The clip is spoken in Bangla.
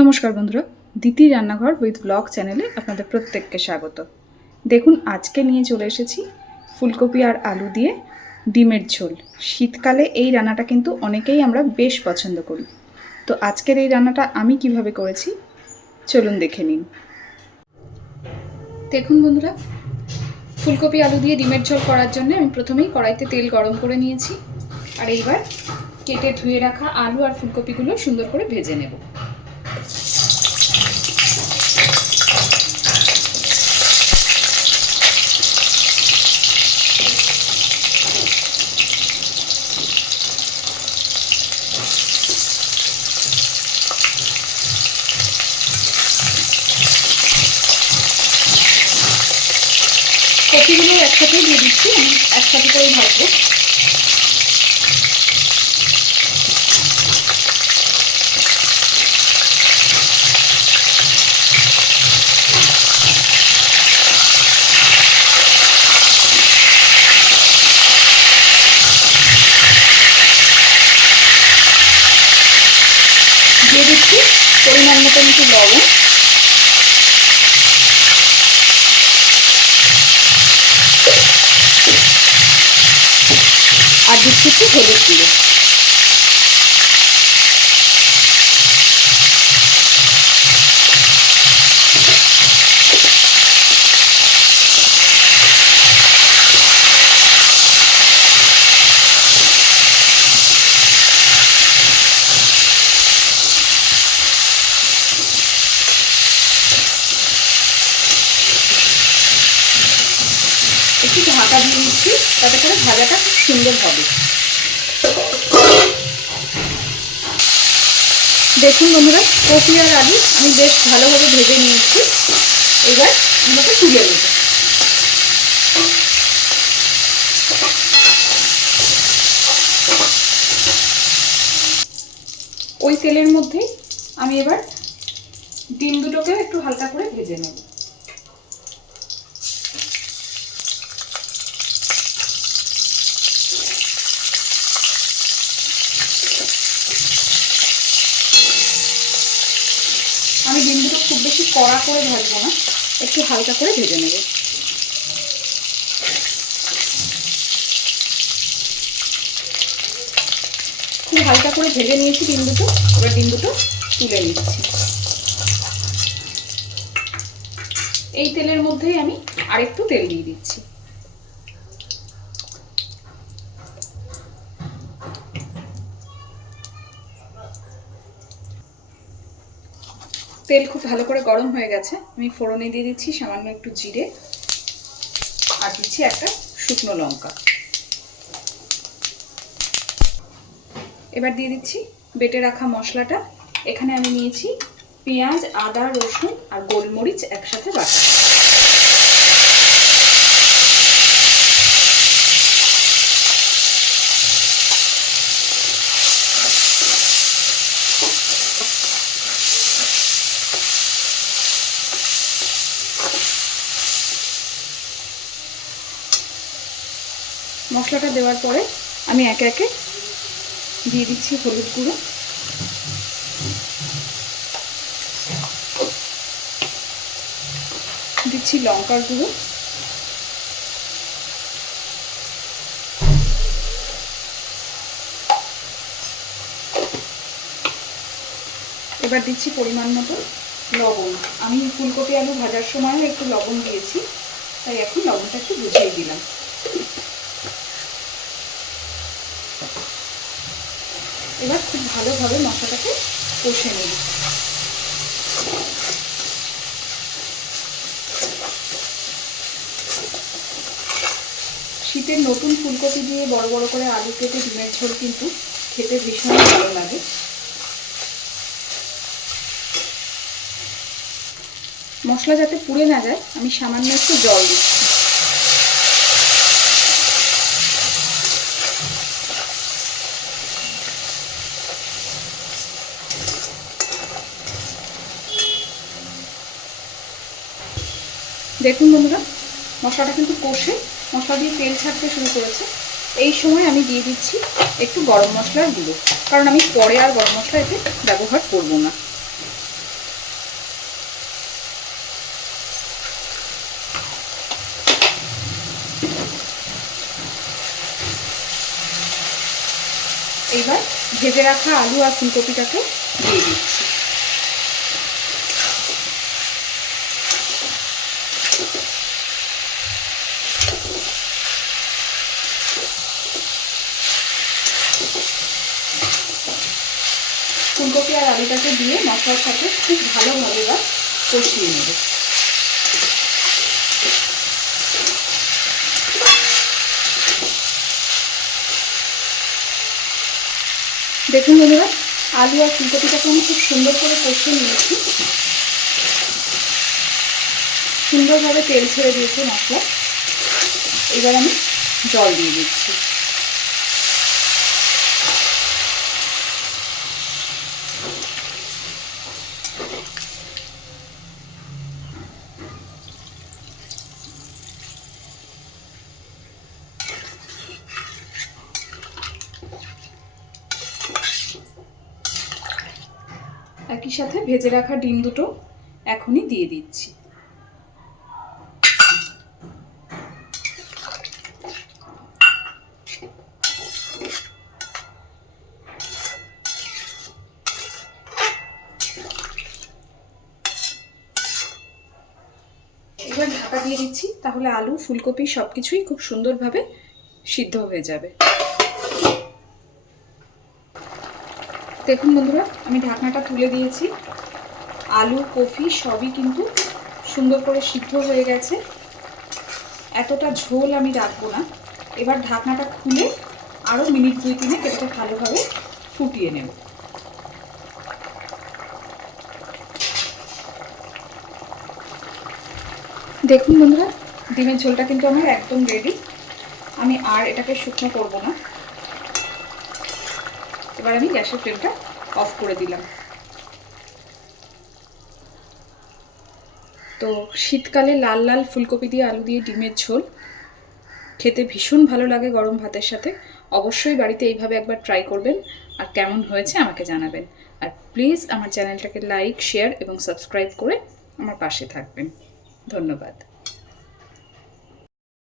নমস্কার বন্ধুরা, দিতি রান্নাঘর উইথ ব্লগ চ্যানেলে আপনাদের প্রত্যেককে স্বাগত। দেখুন, আজকে নিয়ে চলে এসেছি ফুলকপি আর আলু দিয়ে ডিমের ঝোল। শীতকালে এই রান্নাটা কিন্তু অনেকেই আমরা বেশ পছন্দ করি। তো আজকের এই রান্নাটা আমি কিভাবে করেছি চলুন দেখে নিন। দেখুন বন্ধুরা, ফুলকপি আলু দিয়ে ডিমের ঝোল করার জন্য আমি প্রথমেই কড়াইতে তেল গরম করে নিয়েছি। আর এইবার কেটে ধুয়ে রাখা আলু আর ফুলকপিগুলো সুন্দর করে ভেজে নেব। কপিগুলো একসাথে দিয়ে দিচ্ছি, আমি একসাথে করেই ভাজবো। দিয়ে দিচ্ছি পরিমাণ মতন একটু লবণ, আর দিচ্ছি একটু হলুদ গুঁড়ো। একটু ঢাকা দিয়ে দিচ্ছি, তাতে করে ভাজাটা খুব সুন্দর হবে। দেখুন বন্ধুরা, কপি আর আলু আমি বেশ ভালোভাবে ভেজে নিয়েছি। এবার এগুলোকে তুলে নেব। ওই তেলের মধ্যেই আমি এবার ডিম দুটোকে একটু হালকা করে ভেজে নেব। আমি ডিম দুটো খুব বেশি কড়া করে ভাজবো না, একটু হালকা করে ভেজে নেব। খুব হালকা করে ভেজে নিয়েছি ডিম দুটো। এবার ডিম দুটো তুলে নিচ্ছি। এই তেলের মধ্যেই আমি আরেকটু তেল দিয়ে দিচ্ছি। তেল খুব ভালো করে গরম হয়ে গেছে। আমি ফোড়নে দিয়ে দিচ্ছি সামান্য একটু জিরে, আর দিচ্ছি একটা শুকনো লঙ্কা। এবার দিয়ে দিচ্ছি বেটে রাখা মশলাটা। এখানে আমি নিয়েছি পেঁয়াজ, আদা, রসুন আর গোলমরিচ একসাথে বাটা। মশলাটা দেওয়ার পরে আমি একে একে দিয়ে দিচ্ছি হলুদ গুঁড়ো, দিচ্ছি লঙ্কার গুঁড়ো, এবার দিচ্ছি পরিমাণ মতো লবণ। আমি ফুলকপি আলু ভাজার সময়ও একটু লবণ দিয়েছি, তাই এখন লবণটা একটু বুঝিয়ে দিলাম। এবার খুব ভালোভাবে মশলাটাকে কষে নেব। শীতের নতুন ফুলকপি দিয়ে বড় বড় করে আলু কেটে ডিমের ঝোল কিন্তু খেতে ভীষণ ভালো লাগে। মশলা যাতে পুড়ে না যায় আমি সামান্য একটু জল দিচ্ছি। দেখুন বন্ধুরা, মশলাটা কিন্তু কষে মশলা দিয়ে তেল ছাড়তে শুরু করেছে। এই সময় আমি দিয়ে দিচ্ছি একটু গরম মশলার গুঁড়ো, কারণ আমি পরে আর গরম মশলা এতে ব্যবহার করব না। এবার ভেজে রাখা আলু আর ফুলকপিটাকে দিয়ে দিচ্ছি। ফুলকপি আর আলুটাকে দিয়ে মশলার সাথে খুব ভালোভাবে এবার কষিয়ে নেব। দেখুন বন্ধুরা, আলু আর ফুলকপিটাকে আমি খুব সুন্দর করে কষিয়ে নিয়েছি। সুন্দরভাবে তেল ছেড়ে দিয়েছে মশলা। এবার আমি জল দিয়ে দিচ্ছি। একই সাথে ভেজে রাখা ডিম দুটো এখনই দিয়ে দিচ্ছি। এবার ঢাকা দিয়ে দিচ্ছি, তাহলে আলু ফুলকপি সব কিছুই খুব সুন্দরভাবে সিদ্ধ হয়ে যাবে। দেখুন বন্ধুরা, আমি ঢাকনাটা তুলে দিয়েছি। আলু কফি সবই কিন্তু সুন্দর করে সিদ্ধ হয়ে গেছে। এতটা ঝোল আমি রাখবো না। এবার ঢাকনাটা খুলে আরও মিনিট 2-3 এটাকে ভালোভাবে ফুটিয়ে নেব। দেখুন বন্ধুরা, ডিমের ঝোলটা কিন্তু আমার একদম রেডি। আমি আর এটাকে শুকনো করব না। এবার আমি গ্যাসের ফ্লেমটা অফ করে দিলাম। তো শীতকালে লাল লাল ফুলকপি দিয়ে আলু দিয়ে ডিমের ঝোল খেতে ভীষণ ভালো লাগে গরম ভাতের সাথে। অবশ্যই বাড়িতে এইভাবে একবার ট্রাই করবেন, আর কেমন হয়েছে আমাকে জানাবেন। আর প্লিজ আমার চ্যানেলটাকে লাইক, শেয়ার এবং সাবস্ক্রাইব করে আমার পাশে থাকবেন। ধন্যবাদ।